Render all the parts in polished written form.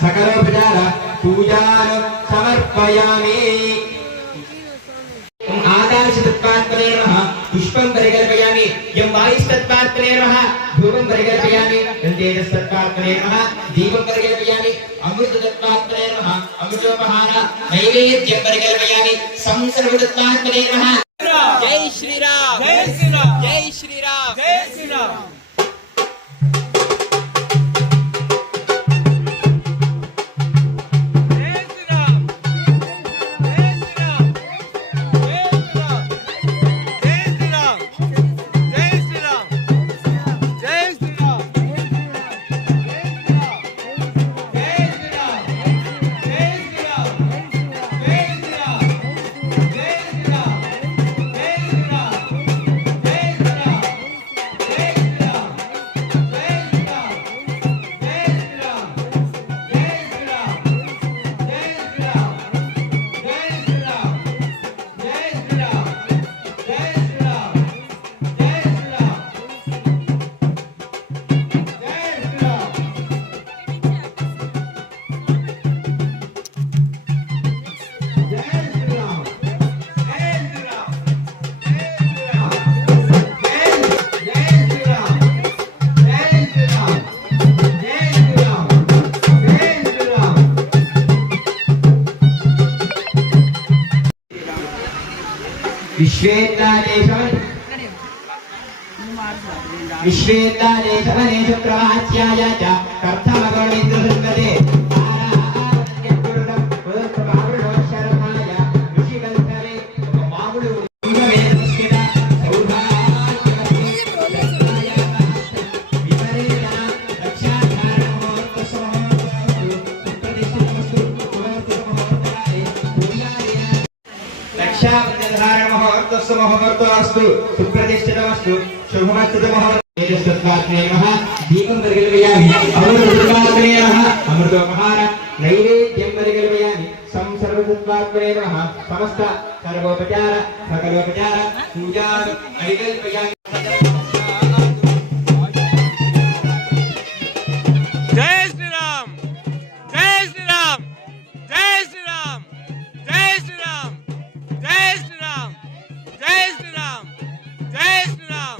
सकलोपचार पूजां समर्पयामि। आकाशतत्त्वात्मने नमः पुष्पं परिकल्पयामि। यं वायुस्तत्त्वात्मने नमः धूपं परिकल्पयामि। यं तेजस्तत्त्वात्मने नमः दीपं परिकल्पयामि। अमृततत्त्वात्मने नमः अमृतोपहार नैवेद्यं परिकल्पयामि। संसर्गतत्त्वात्मने नमः। जय श्री राम, जय श्री राम, जय श्री राम, जय श्री राम। विश्वेत्तादेशवनेषु प्रवाच्याय च कर्थमगणिन्द्रहृन्मते सौभाग्य सुखमस्तु सुप्रतिष्ठितमस्तु शुभमस्तु महोदय नमः दीपं परिकल्पयामि अमृतत्वात्मने नमः अमृतोपहार नैवेद्यं परिकल्पयामि सर्वसत्त्वात्मने नमः समस्त सर्वोपचार सकलोपचार पूजा परिकल्पयामि जय श्री राम जय श्री राम जय श्री राम जय श्री राम जय श्री राम जय श्री राम जय श्री राम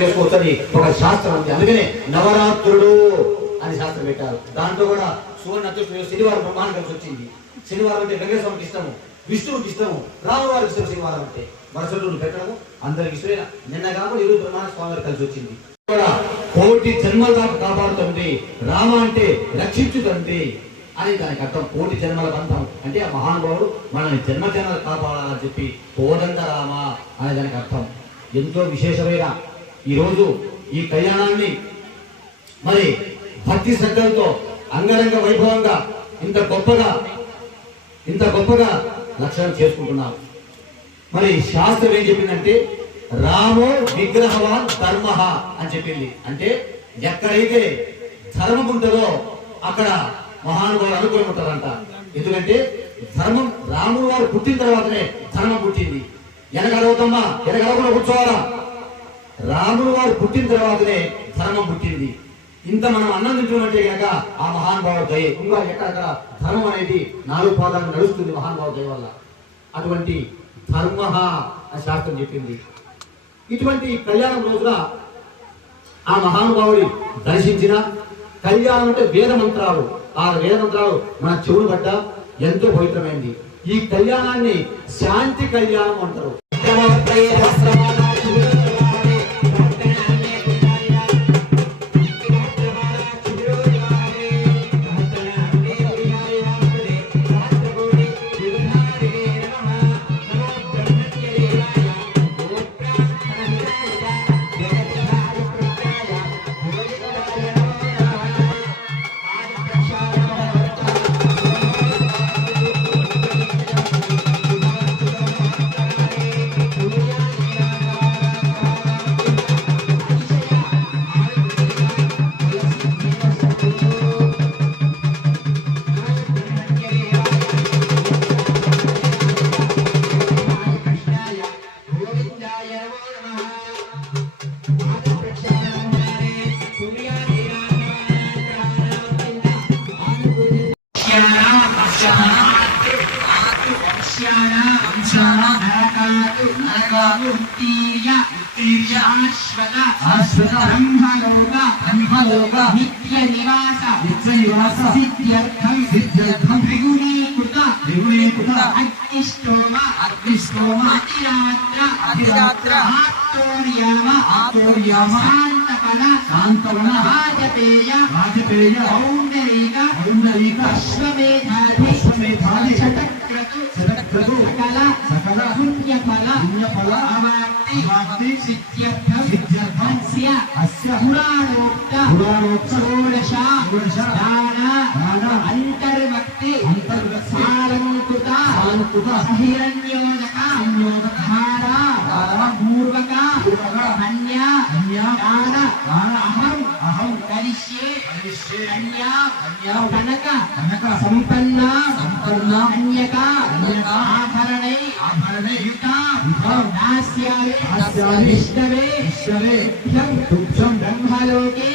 చేసుకోవచ్చని ఒక శాస్త్రం ఉంది. అందుకనే నవరాత్రులు అని శాస్త్రం పెట్టారు. దాంట్లో కూడా సువర్ణ నక్షత్రం శనివారం బ్రహ్మాండం కలిసి వచ్చింది. శనివారం అంటే వెంకటేశ్వరునికి ఇష్టము, విష్ణువుకి ఇష్టము, రామవారికి ఇష్టం. శనివారం అంటే మరుసటి రోజు పెట్టడము అందరికి ఇష్టమైన. నిన్న కాబట్టి ఈరోజు బ్రహ్మాండ స్వామి కలిసి వచ్చింది. కూడా కోటి జన్మల దాకా కాపాడుతుంది. రామ అంటే రక్షించుతుంది అని దానికి అర్థం. కోటి జన్మల బంధం అంటే ఆ మహానుభావుడు మనల్ని జన్మ జన్మలు కాపాడాలని చెప్పి కోదండ రామ అనే దానికి అర్థం. ఎంతో విశేషమైన ఈరోజు ఈ కళ్యాణాన్ని మరి భక్తి శ్రద్ధలతో అంగరంగ వైభవంగా ఇంత గొప్పగా లక్ష్యం చేసుకుంటున్నాం. మరి శాస్త్రం ఏం చెప్పిందంటే రామో విగ్రహవాన్ ధర్మ అని చెప్పింది. అంటే ఎక్కడైతే ధర్మం ఉంటుందో అక్కడ మహానుభావులు అనుకూలం ఉంటారంట. ఎందుకంటే ధర్మం రాముడు వారు పుట్టిన తర్వాతనే ధర్మం పుట్టింది. వెనకడవుతమ్మా వెనకడవకుండా కూర్చోవాలా. రాముడు వారు పుట్టిన తర్వాతనే ధర్మం పుట్టింది. ఇంత మనం అన్నం తింటున్నట్టే కనుక ఆ మహానుభావుడు దయ. ఇంకా ఎక్కడక్కడ ధర్మం అనేది 4 పాదాలు నడుస్తుంది మహానుభావుడు దయ వల్ల. అటువంటి ధర్మ అని శాస్త్రం చెప్పింది. ఇటువంటి కళ్యాణం రోజున ఆ మహానుభావుడి దర్శించిన కళ్యాణం అంటే వేద మంత్రాలు. ఆ వేద మంత్రాలు మన చెవులు పడ్డ ఎంతో పవిత్రమైంది. ఈ కళ్యాణాన్ని శాంతి కళ్యాణం అంటారు. ब्रह्मलोक नित्य निवास सिद्ध्यर्थम त्रिगुणीकृत अग्निष्टोम अतिरात्र आत्तोर्याम शान्तवन वाजपेय पौण्डरीक अश्वमेधादि शतक्रतु सकल पुण्यफल अवाप्ति सिद्ध्यर्थम अस्य पुराणोक्त षोडश दान अंतर्वक्ति सालंकृत हिरण्योदक धारा पूर्वक अन्य दान अहं करिष्ये अन्या कनक संपन्न अन्यका आभरणे युता नास्यामि विष्णवे ब्रह्मलोके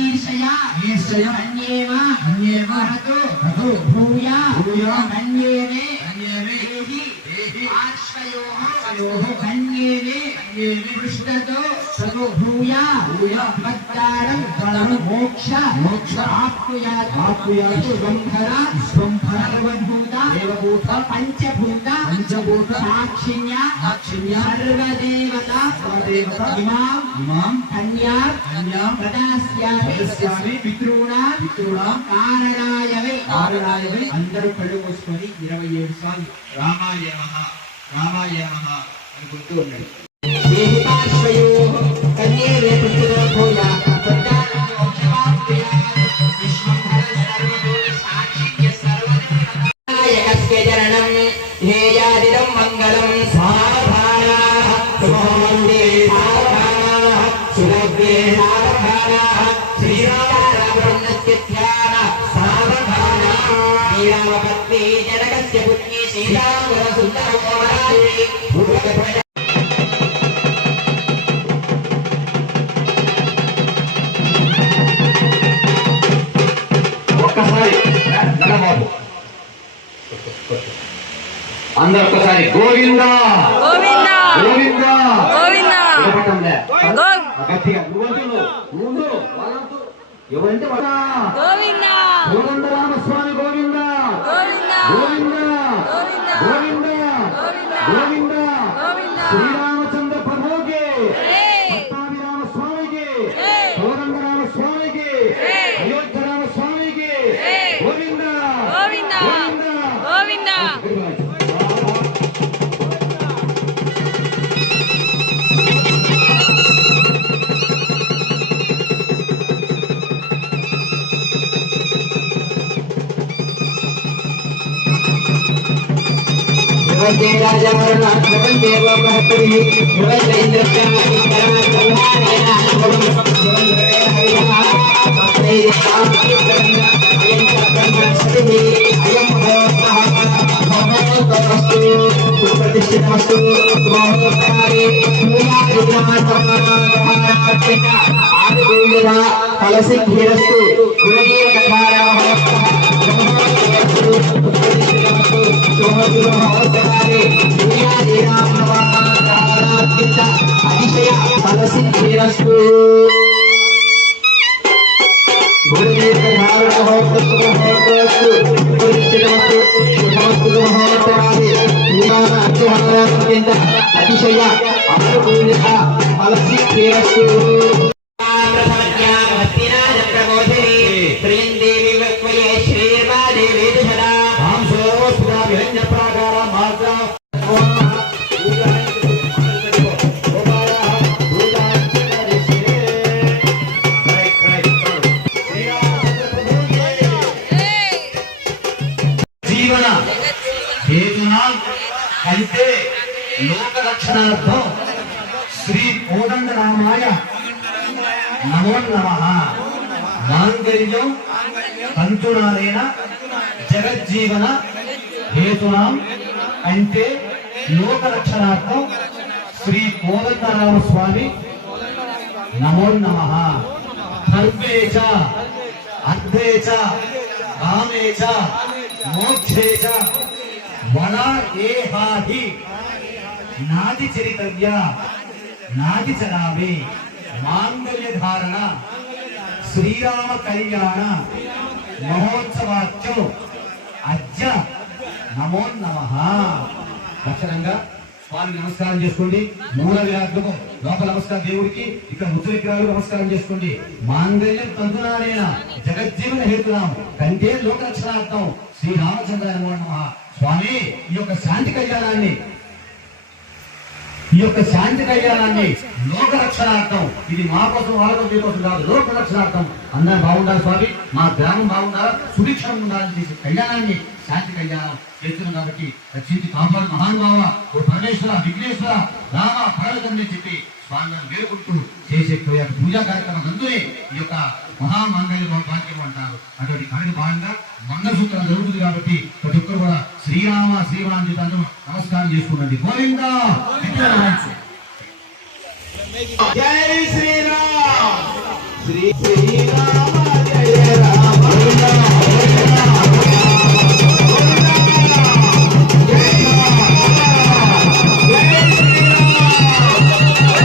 ईर्षया अन्येव हतो भूया अन्येवे आश्रयोः अन्येवे విష్ణుతో సర్వభూయ భక్తారం ఫలం మోక్ష ఆప్యాయ స్వంభర సర్వభూత పంచభూత సాక్షిణ్య సర్వదేవత ఇమాం కన్యా ప్రదాస్యామి పితॄణాం కారణాయవే అందరూ కళ్ళు మూసుకొని 27 సార్లు రామాయ నమః రామాయ నమః అనుకుంటూ ఉన్నాడు. హేయాదిదం మంగళం సావధానాః సుమందే సావధానాః సుభద్రే సావధానాః శ్రీరామచంద్రస్య ధ్యాన సావధానాః శ్రీరామపత్ని జనకస్య పుత్రి సీతాకుల సుందరమోహనాదేవి ఒక్కసారి నడబాబు అందరూ ఒక్కసారి గోవిందా గోవిందా గోవిందా గోవిందా వినపడటంలే. గో- గట్టిగా నువ్వు వాళ్ళంటూ ఎవరంటే గోవిందా కోదండరామస్వామి గోవిందా గోవిందా గోవిందా గోవిందా గోవిందా గోవిందా గోవిందా శ్రీరామచంద్ర ప్రభుకి జై పట్టాభిరామ స్వామికి జై కోదండరామ స్వామికి జై అయోధ్యరామ స్వామికి జై గోవిందా గోవిందా గోవిందా ఫలసిద్ధిరస్తు అతిశయ ఫలసిద్ధిరస్తు అతిశయ అనుకూలిత ఫలసిద్ధిరస్తు జీవన హేతునా అయితే లోక రక్షణార్థం శ్రీ కోదండరామాయ నమో నమః మాంగళ్యం తంతునాలేన జగజ్జీవన హేతునాం అంటే లోక రక్షణార్థం శ్రీ కోదండరామ స్వామి నమో నమః ధర్మే చ అర్థే చ కామే చ మోక్షే చ వన ఏహాహి నాది చరితవ్య నాది చరామి మాంగళ్య ధారణ శ్రీరామ కళ్యాణ మహోత్సవాఖ్యం అద్య నమో నమః. లక్షణంగా స్వామి నమస్కారం చేసుకోండి. మూల విరాట్లకు లోపల నమస్కారం దేవుడికి, ఇక్కడ ముద్ర విగ్రహాలు నమస్కారం చేసుకోండి. మాంగళ్యం తంతునారేణ జగజ్జీవన హేతునాం కంటే లోక రక్షణార్థం శ్రీరామచంద్ర నమో నమః. స్వామి ఈ యొక్క శాంతి కళ్యాణాన్ని లోక రక్షణార్థం, ఇది మా కోసం వాళ్ళ కోసం మీ కోసం కాదు, లోక రక్షణార్థం అందరూ బాగుండాలి స్వామి, మా గ్రామం బాగుండాలి, సుభిక్షం ఉండాలని చేసే కళ్యాణాన్ని శాంతి కళ్యాణం చేస్తున్నాం కాబట్టి రక్షించి కాపాడు మహానుభావ ఓ పరమేశ్వర విఘ్నేశ్వర రామ పరమతండ్రి చెప్పి స్వామిని వేడుకుంటూ చేసే పూజా కార్యక్రమం అందునే ఈ యొక్క మహామాంగళ్య భాగ్యం అంటారు. అటువంటి కార్యక్రమ భాగంగా మంగళసూత్రం జరుగుతుంది కాబట్టి ప్రతి ఒక్కరు కూడా శ్రీరామ శ్రీరామ జీతాన్ని నమస్కారం చేసుకున్నది. గోవిందా జై శ్రీరామ్ శ్రీ శ్రీరామ జయ రామ జై శ్రీరామ్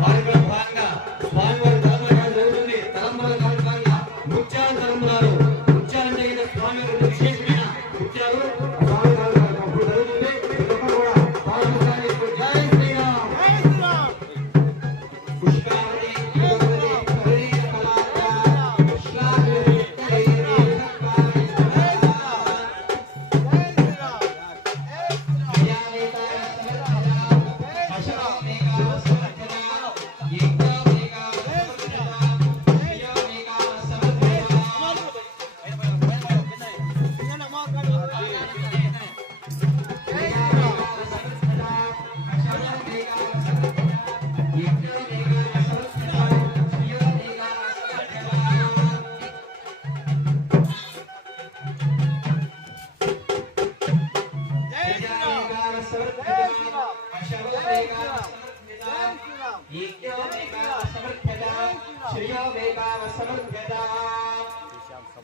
వారిలో భాగంగా స్వామివారి తలంబ్రాలు జరుగుతుంది. తలంబ్రాల కార్యక్రమంగా ముత్యాల తలంబ్రాలు. ముత్యాలంటే ఈయన స్వామివారి విశేషమైన ముత్యాలు స్వామి కార్యక్రమం అప్పుడు జరుగుతుంది. ప్రతి ఒక్కరు కూడా పాల్గొనాలి.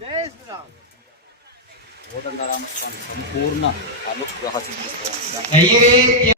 జై శ్రీరామ్. కోదండరామ స్వామి సంపూర్ణ అనుగ్రహ సిద్ధిస్తూ నైవేద్య